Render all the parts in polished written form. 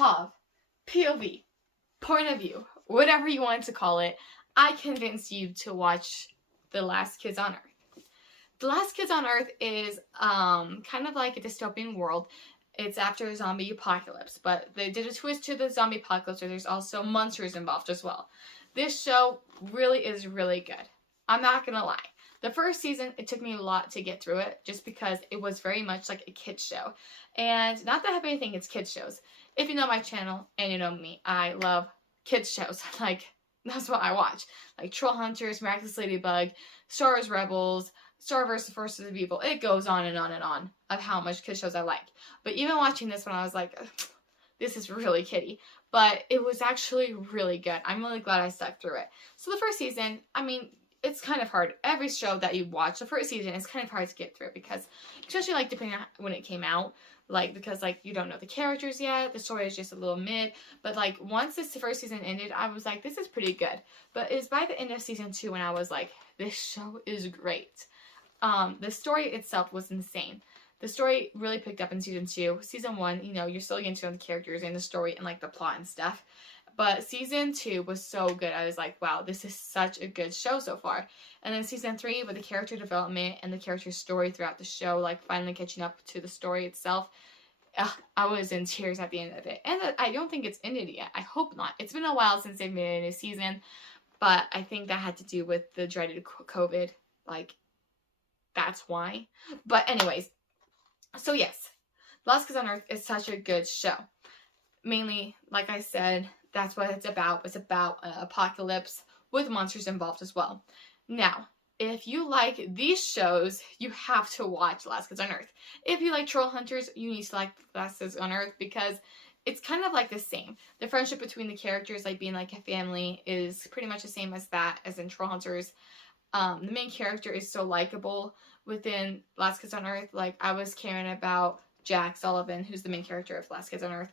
POV, POV, point of view, whatever you want to call it, I convinced you to watch The Last Kids on Earth. The Last Kids on Earth is kind of like a dystopian world. It's after a zombie apocalypse, but they did a twist to the zombie apocalypse where there's also monsters involved as well. This show really is really good. I'm not gonna lie. The first season, it took me a lot to get through it just because it was very much like a kids show. And not that I have anything against kids shows. If you know my channel and you know me, I love kids shows. Like, that's what I watch. Like Troll Hunters, Miraculous Ladybug, Star Wars Rebels, Star Wars The Forces of Evil. It goes on and on and on of how much kids shows I like. But even watching this one, I was like, this is really kiddie. But it was actually really good. I'm really glad I stuck through it. So the first season, I mean, it's kind of hard. Every show that you watch, the first season, it's kind of hard to get through because, especially like depending on when it came out, like because like you don't know the characters yet, the story is just a little mid. But like once this first season ended, I was like, this is pretty good. But it was by the end of season 2 when I was like, this show is great. The story itself was insane. The story really picked up in season 2. Season 1, you know, you're still getting to know the characters and the story and like the plot and stuff. But season 2 was so good. I was like, wow, this is such a good show so far. And then season 3, with the character development and the character story throughout the show, like finally catching up to the story itself, I was in tears at the end of it. And I don't think it's ended yet. I hope not. It's been a while since they've made a new season. But I think that had to do with the dreaded COVID. Like, that's why. But anyways, so yes, Last Kids on Earth is such a good show. Mainly, like I said, that's what it's about. It's about an apocalypse with monsters involved as well. Now, if you like these shows, you have to watch Last Kids on Earth. If you like Troll Hunters, you need to like Last Kids on Earth because it's kind of like the same. The friendship between the characters, like being like a family, is pretty much the same as that as in Troll Hunters. The main character is so likable within Last Kids on Earth. Like, I was caring about Jack Sullivan, who's the main character of Last Kids on Earth,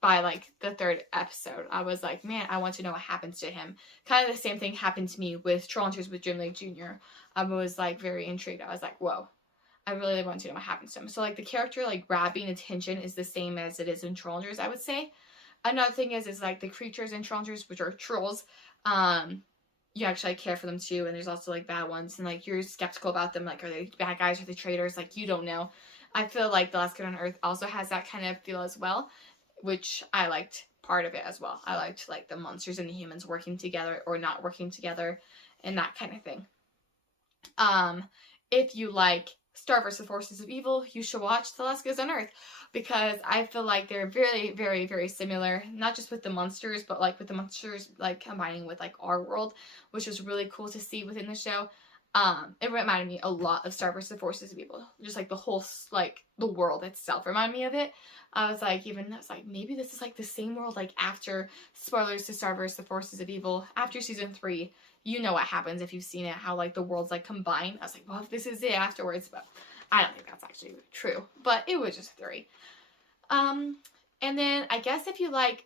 by like the 3rd episode. I was like, man, I want to know what happens to him. Kind of the same thing happened to me with Troll Hunters with Jim Lake Jr. I was like very intrigued. I was like, whoa, I really want to know what happens to him. So like the character like grabbing attention is the same as it is in Troll Hunters, I would say. Another thing is like the creatures in Troll Hunters, which are trolls, you actually care for them too, and there's also like bad ones, and like you're skeptical about them, like are they bad guys or the traitors, like you don't know. I feel like The Last Kid on Earth also has that kind of feel as well, which I liked part of it as well. I liked like the monsters and the humans working together or not working together and that kind of thing. If you like Star vs. Forces of Evil, you should watch The Last Kids on Earth because I feel like they're very, very, very similar, not just with the monsters, but like with the monsters like combining with like our world, which was really cool to see within the show. It reminded me a lot of Star vs. Forces of Evil. Just like the whole, like, the world itself reminded me of it. I was like, maybe this is like the same world, like after, spoilers to Star vs. Forces of Evil, after season 3, you know what happens if you've seen it, how like the worlds like combine. I was like, well, if this is it afterwards, but I don't think that's actually true. But it was just a theory. And then I guess if you like,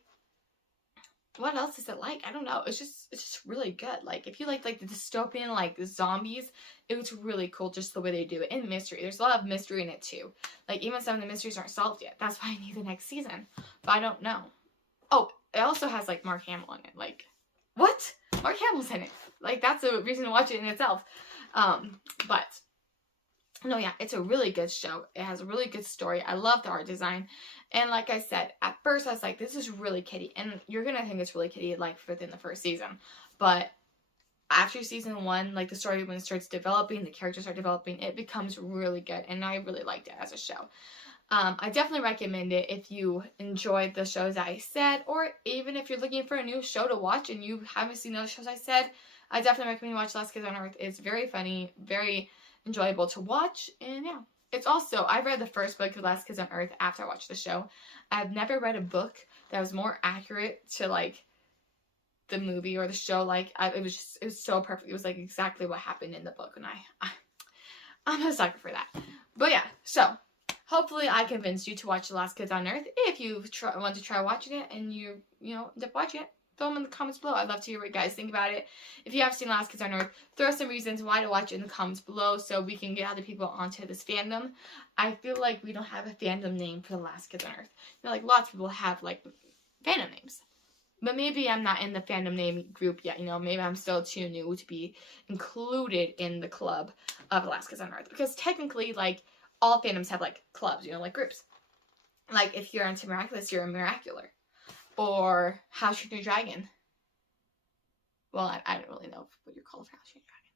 what else is it like? I don't know. It's just really good. Like if you like the dystopian, like the zombies, it was really cool just the way they do it. And mystery. There's a lot of mystery in it too. Like even some of the mysteries aren't solved yet. That's why I need the next season. But I don't know. Oh, it also has like Mark Hamill in it. Like, what? Mark Hamill's in it. Like that's a reason to watch it in itself. But no, yeah, it's a really good show. It has a really good story. I love the art design. And like I said, at first I was like, this is really kiddie. And you're going to think it's really kiddie, like, within the first season. But after season 1, like, the story, when it starts developing, the characters start developing, it becomes really good. And I really liked it as a show. I definitely recommend it if you enjoyed the shows I said, or even if you're looking for a new show to watch and you haven't seen those shows I said, I definitely recommend you watch Last Kids on Earth. It's very funny, very enjoyable to watch, and yeah. It's also, I read the first book of Last Kids on Earth after I watched the show. I've never read a book that was more accurate to, like, the movie or the show. Like, it was so perfect. It was, like, exactly what happened in the book, and I'm a sucker for that. But, yeah, so, hopefully I convinced you to watch The Last Kids on Earth if you want to try watching it, and you end up watching it. throw them in the comments below. I'd love to hear what you guys think about it. If you have seen Last Kids on Earth, throw some reasons why to watch it in the comments below so we can get other people onto this fandom. I feel like we don't have a fandom name for The Last Kids on Earth. You know, like, lots of people have, like, fandom names. But maybe I'm not in the fandom name group yet, you know. Maybe I'm still too new to be included in the club of The Last Kids on Earth. Because technically, like, all fandoms have, like, clubs, you know, like groups. Like, if you're into Miraculous, you're a Miracular. Or How to Train Your Dragon. Well, I don't really know what you're called for How to Train Your Dragon.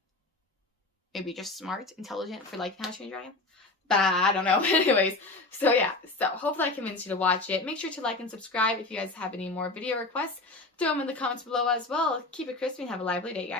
Maybe just smart, intelligent for, like, How to Train Your Dragon. But I don't know. Anyways, so yeah. So hopefully I convinced you to watch it. Make sure to like and subscribe. If you guys have any more video requests, throw them in the comments below as well. Keep it crispy and have a lively day, guys.